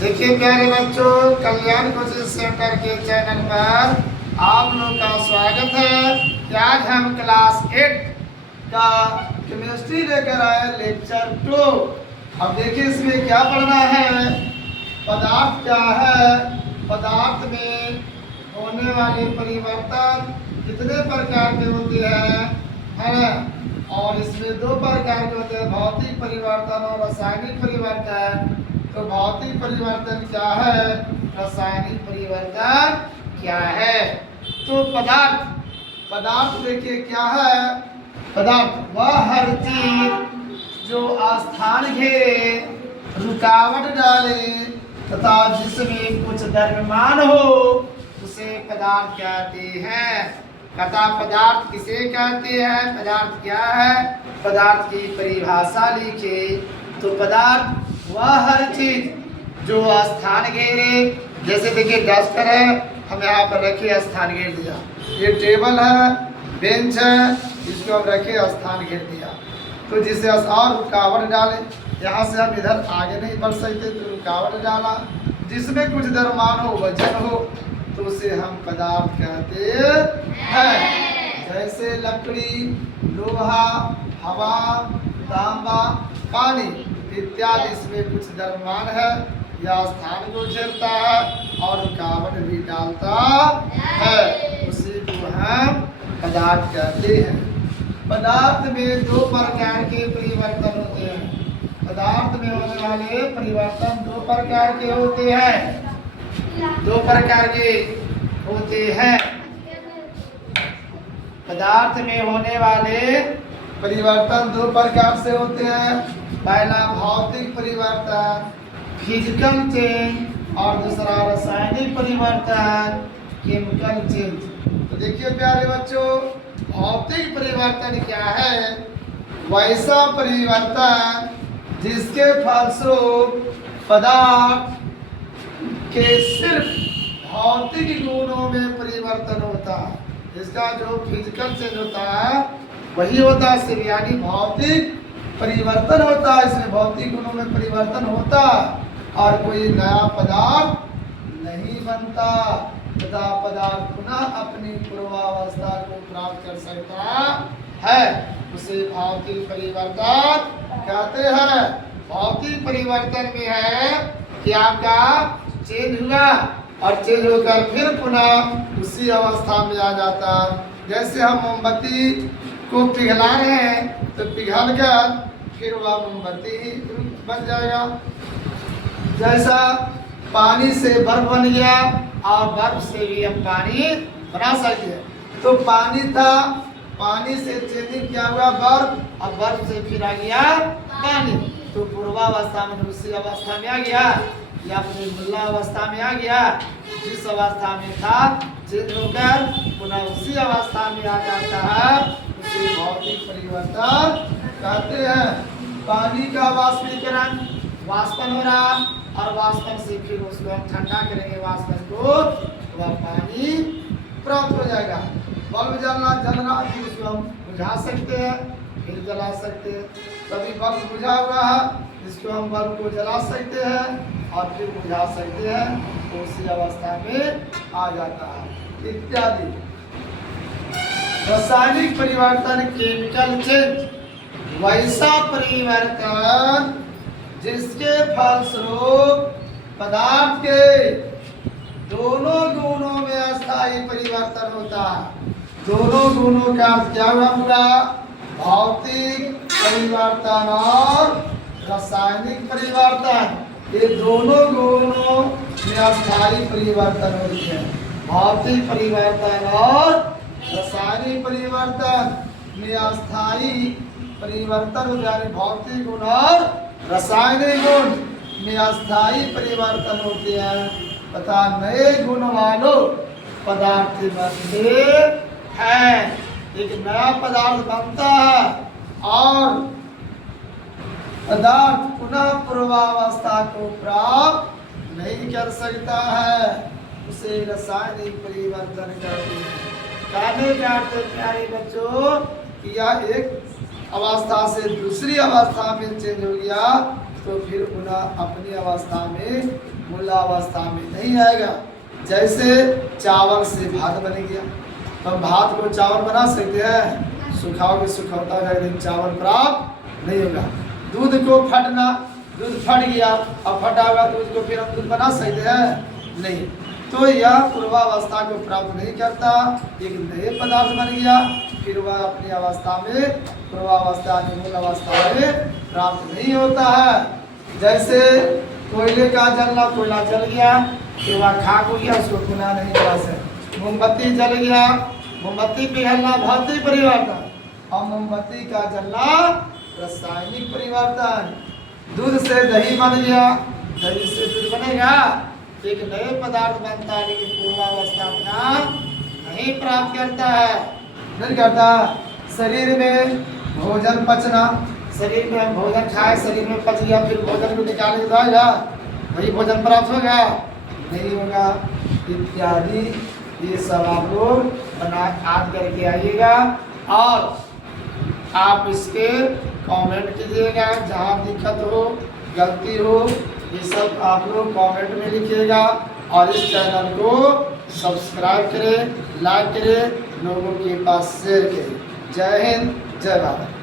देखिए प्यारे बच्चों, कल्याण कोचिंग सेंटर के चैनल पर आप लोग का स्वागत है। आज हम क्लास 8 का केमिस्ट्री लेकर आए लेक्चर 2। अब देखिए इसमें क्या पढ़ना है। पदार्थ क्या है, पदार्थ में होने वाले परिवर्तन कितने प्रकार के होते हैं, है ना। और इसमें दो प्रकार के होते हैं, भौतिक परिवर्तन और रासायनिक परिवर्तन। तो भौतिक परिवर्तन क्या है, रासायनिक परिवर्तन क्या है। तो पदार्थ देखिए क्या है। पदार्थ वह हर चीज जो स्थान घेरे, रुकावट डाले तथा जिसमें कुछ द्रव्यमान हो उसे पदार्थ कहते हैं। तथा पदार्थ किसे कहते हैं, पदार्थ क्या है, पदार्थ की परिभाषा लिखे। तो पदार्थ वह हर चीज जो स्थान घेरे, जैसे देखिए डस्टर है, हम यहाँ पर रखे स्थान घेर दिया। ये टेबल है, बेंच है, इसको हम रखे स्थान घेर दिया। तो जिसे और रुकावट डाले, यहाँ से हम इधर आगे नहीं बढ़ सकते तो रुकावट डाला। जिसमें कुछ द्रव्यमान हो, वजन हो, तो उसे हम पदार्थ कहते हैं। जैसे लकड़ी, लोहा, हवा, तांबा, पानी इत्यादि, इसमें कुछ द्रव्यमान है या स्थान को घेरता है और रुकावट भी डालता है, उसी को हम पदार्थ कहते हैं। पदार्थ में दो प्रकार के परिवर्तन होते हैं। पदार्थ में होने वाले परिवर्तन दो प्रकार के होते हैं। दो प्रकार के होते हैं। पदार्थ में होने वाले परिवर्तन दो प्रकार से होते हैं। पहला भौतिक परिवर्तन, फिजिकल चेंज, और दूसरा रासायनिक परिवर्तन, केमिकल चेंज। तो देखिए प्यारे बच्चों, भौतिक परिवर्तन क्या है, वैसा परिवर्तन जिसके फलस्वरूप पदार्थ के सिर्फ भौतिक गुणों में परिवर्तन होता है। इसका जो फिजिकल चेंज होता है वही होता है सिर्फ, यानी भौतिक परिवर्तन होता है, इसमें भौतिक गुणों में परिवर्तन होता और कोई नया पदार्थ नहीं बनता तथा पदार्थ पुनः अपनी पूर्वावस्था को प्राप्त कर सकता है, उसे भौतिक परिवर्तन कहते हैं। भौतिक परिवर्तन में है कि आपका चेंज हुआ और चेंज होकर फिर पुनः उसी अवस्था में आ जाता। जैसे हम मोमबत्ती को पिघला रहे हैं तो पिघल कर फिर वह मोमबत्ती ही बन जाएगा। जैसा पानी से बर्फ बन गया और बर्फ से भी हम पानी बना सकते हैं। तो पानी था, पानी से चेंजिंग क्या हुआ बर्फ, और बर्फ से फिर आ गया पानी। तो पूर्वावस्था में उसी अवस्था में आ गया या अपनी मूला अवस्था में आ गया। जिस अवस्था में था चेंज होकर पुनः उसी अवस्था में आ जाता है, उसे भौतिक परिवर्तन कहते हैं। पानी का वाष्पीकरण, वाष्पन हो रहा और वाष्पन से फिर उसको हम ठंडा करेंगे, वाष्पन को, वह पानी प्राप्त हो जाएगा। बल्ब जल रहा फिर उसको हम बुझा सकते हैं, फिर जला सकते हैं। कभी बल्ब बुझा हुआ है, इसको हम बल्ब को जला सकते हैं और फिर बुझा सकते हैं, तो उसी अवस्था में आ जाता है इत्यादि। रासायनिक परिवर्तन, केमिकल चेंज, वैसा परिवर्तन जिसके फलस्वरूप पदार्थ के दोनों गुणों में अस्थायी परिवर्तन होता है। दोनों गुणों का क्या हुआ, भौतिक परिवर्तन और रासायनिक परिवर्तन। ये दोनों गुणों में अस्थायी परिवर्तन होते हैं। भौतिक परिवर्तन और रासायनिक परिवर्तन में अस्थायी परिवर्तन हो जाए। भौतिक गुण और रासायनिक गुण में अस्थायी परिवर्तन होते हैं तथा नए गुण वालों पदार्थ बनते हैं। एक नया पदार्थ बनता है और पदार्थ पुनः पूर्वावस्था को प्राप्त नहीं कर सकता है, उसे रासायनिक परिवर्तन कहते हैं। कहने का अर्थ प्यारे बच्चों, यह एक अवस्था से दूसरी अवस्था में चेंज हो गया तो फिर पुनः अपनी अवस्था में मूलावस्था में नहीं आएगा। जैसे चावल से भात बन गया, तो हम भात को चावल बना सकते हैं? सुखाओगे सुखाता है, लेकिन चावल प्राप्त नहीं होगा। दूध को फटना, दूध फट गया, अब फटा हुआ दूध को फिर हम दूध बना सकते हैं? नहीं। तो यह पूर्वावस्था को प्राप्त नहीं करता, एक नए पदार्थ बन गया, फिर वह अपनी अवस्था में पूर्वावस्था मूल अवस्था में प्राप्त नहीं होता है। जैसे कोयले का जलना, कोयला जल गया, फिर वह खाक हो गया, उसको पुनः नहीं जला सकते। मोमबत्ती जल गया, मोमबत्ती पिघलना भौतिक परिवर्तन, और मोमबत्ती का जलना रासायनिक परिवर्तन। दूध से दही बन गया, दही से दूध बनेगा, एक नए पदार्थ बनता है, लेकिन पूर्वावस्था अपना नहीं प्राप्त करता है, नहीं करता। शरीर में भोजन पचना, शरीर में हम भोजन खाए, शरीर में पच गया, फिर भोजन को निकालने जाएगा, वही भोजन प्राप्त होगा? नहीं होगा। इत्यादि ये सब आप लोग बना याद करके आइएगा, और आप इसके कमेंट कीजिएगा, जहाँ दिक्कत हो, गलती हो, ये सब आप लोग कमेंट में लिखिएगा, और इस चैनल को सब्सक्राइब करें, लाइक करें, लोगों के पास शेयर करें। जय हिंद, जय भारत।